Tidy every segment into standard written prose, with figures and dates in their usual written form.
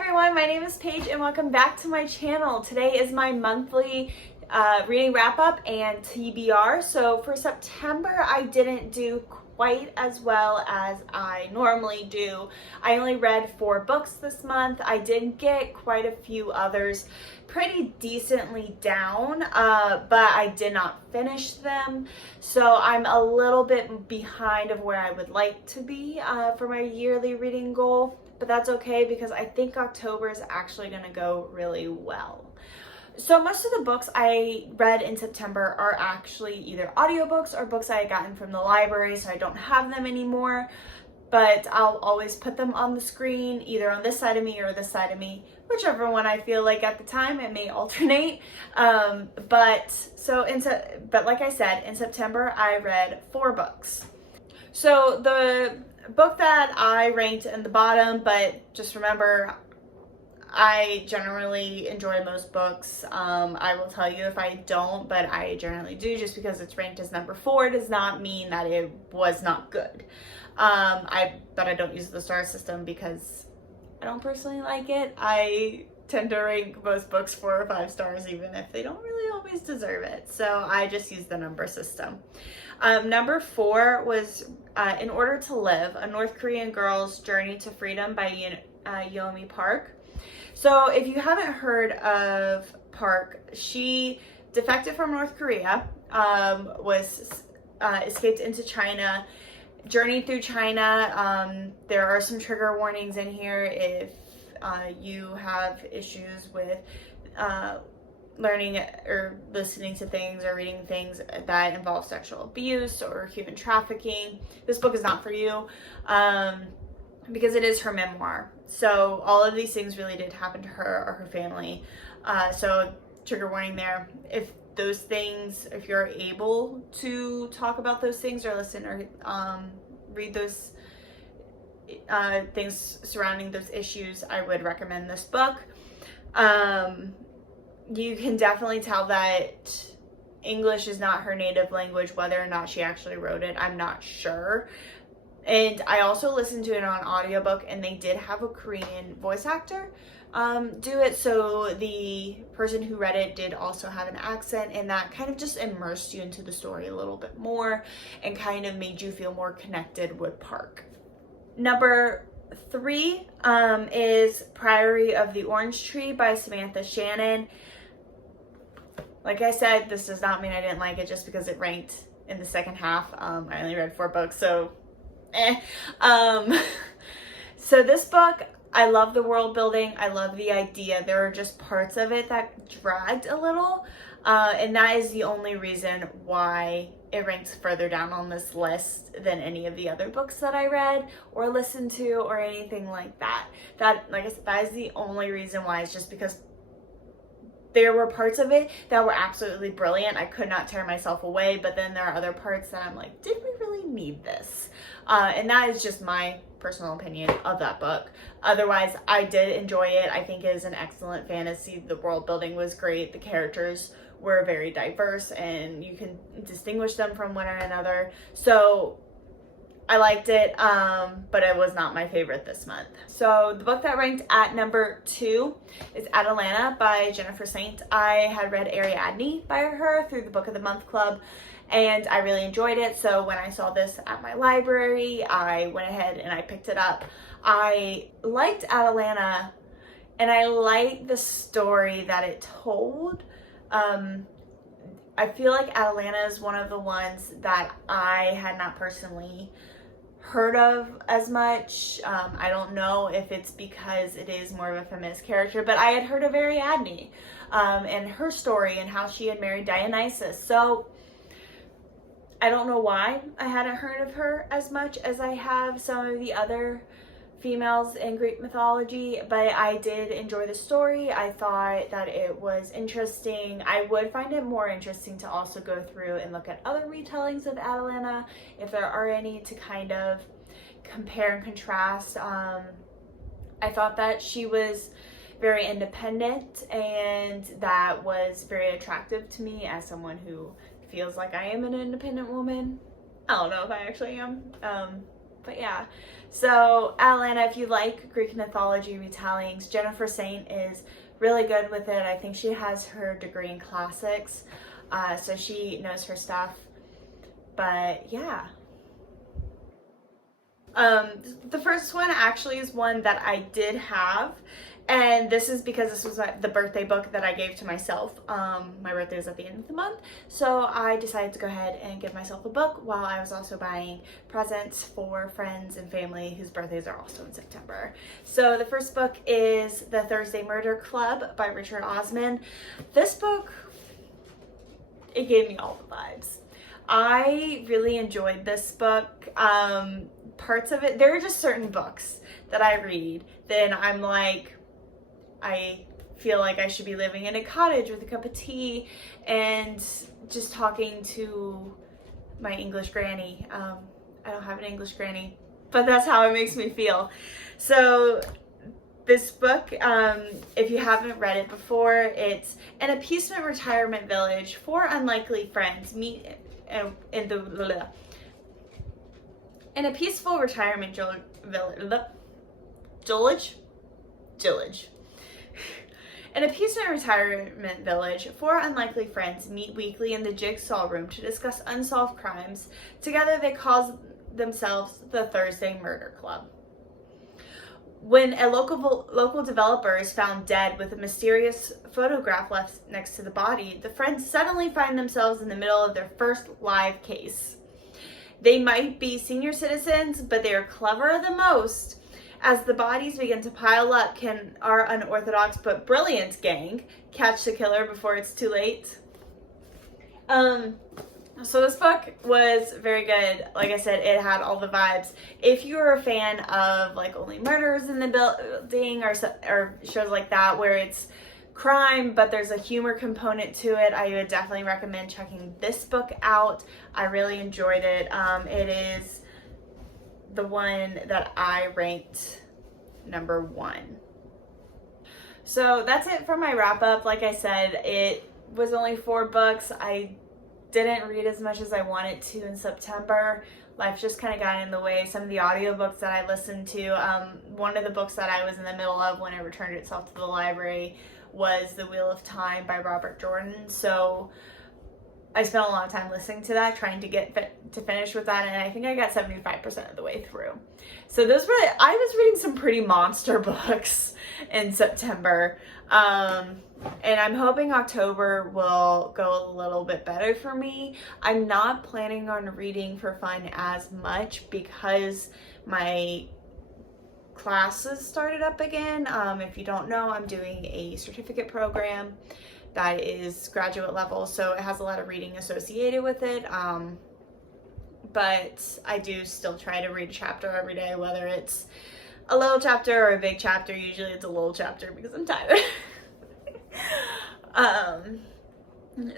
everyone, my name is Paige and welcome back to my channel. Today is my monthly reading wrap-up and TBR. So for September, I didn't do quite as well as I normally do. I only read 4 books this month. I did get quite a few others pretty decently down, but I did not finish them. So I'm a little bit behind of where I would like to be for my yearly reading goal. But that's okay because I think October is actually going to go really well. So most of the books I read in September are actually either audiobooks or books I had gotten from the library, so I don't have them anymore. But I'll always put them on the screen, either on this side of me or this side of me, whichever one I feel like at the time. It may alternate. But like I said, in September I read 4 books. So the book that I ranked in the bottom, but just remember, I generally enjoy most books. I will tell you if I don't, but I generally do. Just because it's ranked as number 4 does not mean that it was not good. But I don't use the star system because I don't personally like it. I tend to rank most books 4 or 5 stars even if they don't really always deserve it. So I just use the number system. Number 4 was In Order to Live, a North Korean Girl's Journey to Freedom by Yeonmi Park. So if you haven't heard of Park, she defected from North Korea, escaped into China, journeyed through China. There are some trigger warnings in here if you have issues with learning or listening to things or reading things that involve sexual abuse or human trafficking. This book is not for you because it is her memoir. So all of these things really did happen to her or her family. So trigger warning there. If those things, if you're able to talk about those things or listen or read those things surrounding those issues, I would recommend this book. You can definitely tell that English is not her native language. Whether or not she actually wrote it, I'm not sure. And I also listened to it on audiobook, and they did have a Korean voice actor do it. So the person who read it did also have an accent, and that kind of just immersed you into the story a little bit more and kind of made you feel more connected with Park. Number 3 is Priory of the Orange Tree by Samantha Shannon. Like I said, this does not mean I didn't like it just because it ranked in the second half. I only read 4 books, so so this book, I love the world building. I love the idea. There are just parts of it that dragged a little, and that is the only reason why it ranks further down on this list than any of the other books that I read or listened to or anything like that. Like I said, that is the only reason why. It's just because there were parts of it that were absolutely brilliant. I could not tear myself away, but then there are other parts that I'm like, did we really need this? And that is just my personal opinion of that book. Otherwise, I did enjoy it. I think it is an excellent fantasy. The world building was great. The characters were very diverse and you can distinguish them from one another. So I liked it, but it was not my favorite this month. So the book that ranked at number 2 is Atalanta by Jennifer Saint. I had read Ariadne by her through the Book of the Month Club, and I really enjoyed it. So when I saw this at my library, I went ahead and I picked it up. I liked Atalanta, and I liked the story that it told. I feel like Atalanta is one of the ones that I had not personally heard of as much. I don't know if it's because it is more of a feminist character, but I had heard of Ariadne and her story and how she had married Dionysus. So I don't know why I hadn't heard of her as much as I have some of the other females in Greek mythology, but I did enjoy the story. I thought that it was interesting. I would find it more interesting to also go through and look at other retellings of Atalanta, if there are any, to kind of compare and contrast. I thought that she was very independent, and that was very attractive to me as someone who feels like I am an independent woman. I don't know if I actually am. But yeah, so Atlanta, if you like Greek mythology retellings, Jennifer Saint is really good with it. I think she has her degree in classics, so she knows her stuff. But yeah. The first one actually is one that I did have, and this is because this was the birthday book that I gave to myself. My birthday is at the end of the month, so I decided to go ahead and give myself a book while I was also buying presents for friends and family whose birthdays are also in September. So the first book is The Thursday Murder Club by Richard Osman. This book, it gave me all the vibes. I really enjoyed this book. Parts of it, there are just certain books that I read, then I'm like, I feel like I should be living in a cottage with a cup of tea and just talking to my English granny. I don't have an English granny, but that's how it makes me feel. So this book, if you haven't read it before, it's An Appeasement Retirement Village. Four unlikely friends meet in a peaceful retirement village. In a peaceful retirement village, four unlikely friends meet weekly in the jigsaw room to discuss unsolved crimes. Together they call themselves the Thursday Murder Club. When a local developer is found dead with a mysterious photograph left next to the body, the friends suddenly find themselves in the middle of their first live case. They might be senior citizens, but they are cleverer than most. As the bodies begin to pile up, can our unorthodox but brilliant gang catch the killer before it's too late? So this book was very good. Like I said, it had all the vibes. If you're a fan of like Only Murders in the Building or shows like that where it's crime but there's a humor component to it, I would definitely recommend checking this book out. I really enjoyed it. It is the one that I ranked number 1. So that's it for my wrap up. Like I said, it was only 4 books. I didn't read as much as I wanted to in September. Life just kind of got in the way. Some of the audiobooks that I listened to, one of the books that I was in the middle of when it returned itself to the library was The Wheel of Time by Robert Jordan. So I spent a lot of time listening to that, trying to get to finish with that, and I think I got 75% of the way through. So I was reading some pretty monster books in September. And I'm hoping October will go a little bit better for me. I'm not planning on reading for fun as much because my classes started up again. If you don't know, I'm doing a certificate program that is graduate level, so it has a lot of reading associated with it. But I do still try to read a chapter every day, whether it's a little chapter or a big chapter. Usually it's a little chapter because I'm tired.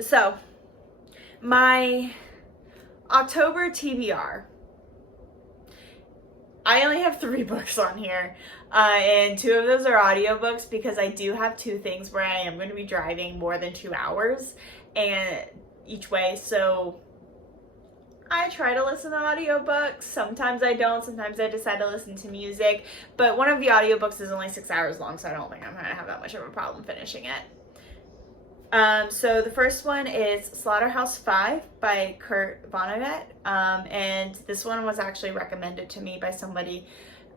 So my October TBR, I only have 3 books on here, and 2 of those are audiobooks because I do have 2 things where I am going to be driving more than 2 hours and each way, so I try to listen to audiobooks. Sometimes I don't, sometimes I decide to listen to music, but one of the audiobooks is only 6 hours long, so I don't think I'm going to have that much of a problem finishing it. So the first one is Slaughterhouse-Five by Kurt Vonnegut, and this one was actually recommended to me by somebody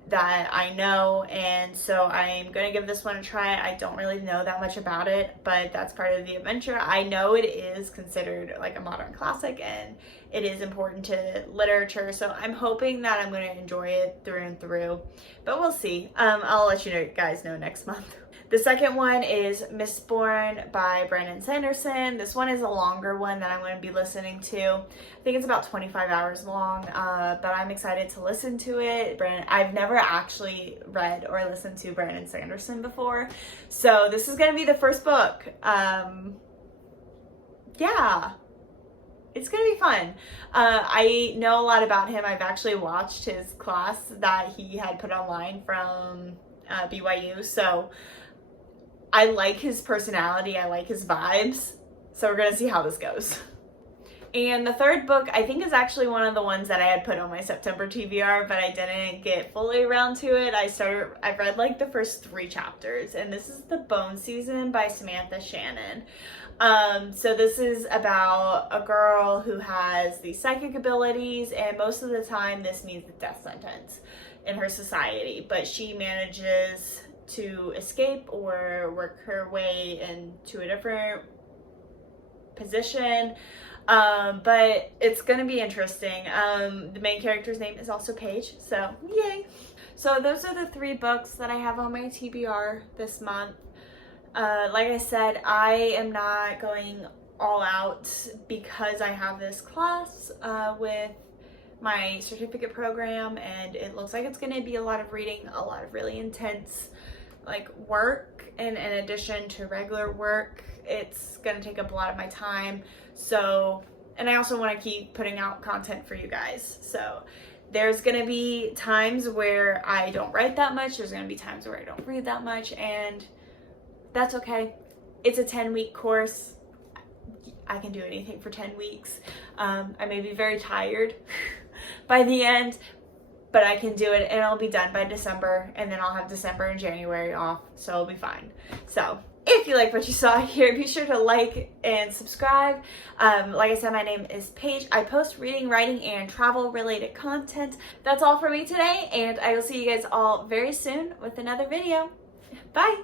that I know, and so I'm going to give this one a try. I don't really know that much about it, but that's part of the adventure. I know it is considered like a modern classic, and it is important to literature, so I'm hoping that I'm going to enjoy it through and through, but we'll see. I'll let you guys know next month. The second one is Mistborn by Brandon Sanderson. This one is a longer one that I'm going to be listening to. I think it's about 25 hours long, but I'm excited to listen to it. I've never actually read or listened to Brandon Sanderson before, so this is going to be the first book. Yeah, it's going to be fun. I know a lot about him. I've actually watched his class that he had put online from BYU, so I like his personality, I like his vibes, so we're gonna see how this goes. And the third book, I think, is actually one of the ones that I had put on my September TBR, but I didn't get fully around to it. I've read like the first 3 chapters, and this is The Bone Season by Samantha Shannon. So this is about a girl who has these psychic abilities, and most of the time this means the death sentence in her society, but she manages to escape or work her way into a different position. But it's gonna be interesting. The main character's name is also Paige, so yay. So those are the 3 books that I have on my TBR this month. Like I said, I am not going all out because I have this class with my certificate program, and it looks like it's going to be a lot of reading, a lot of really intense like work, and in addition to regular work, it's going to take up a lot of my time. So, and I also want to keep putting out content for you guys. So there's going to be times where I don't write that much. There's going to be times where I don't read that much, and that's okay. It's a 10-week course. I can do anything for 10 weeks. I may be very tired by the end, but I can do it, and I'll be done by December, and then I'll have December and January off, so it'll be fine. So if you like what you saw here, be sure to like and subscribe. Like I said, my name is Paige. I post reading, writing, and travel related content. That's all for me today, and I will see you guys all very soon with another video. Bye.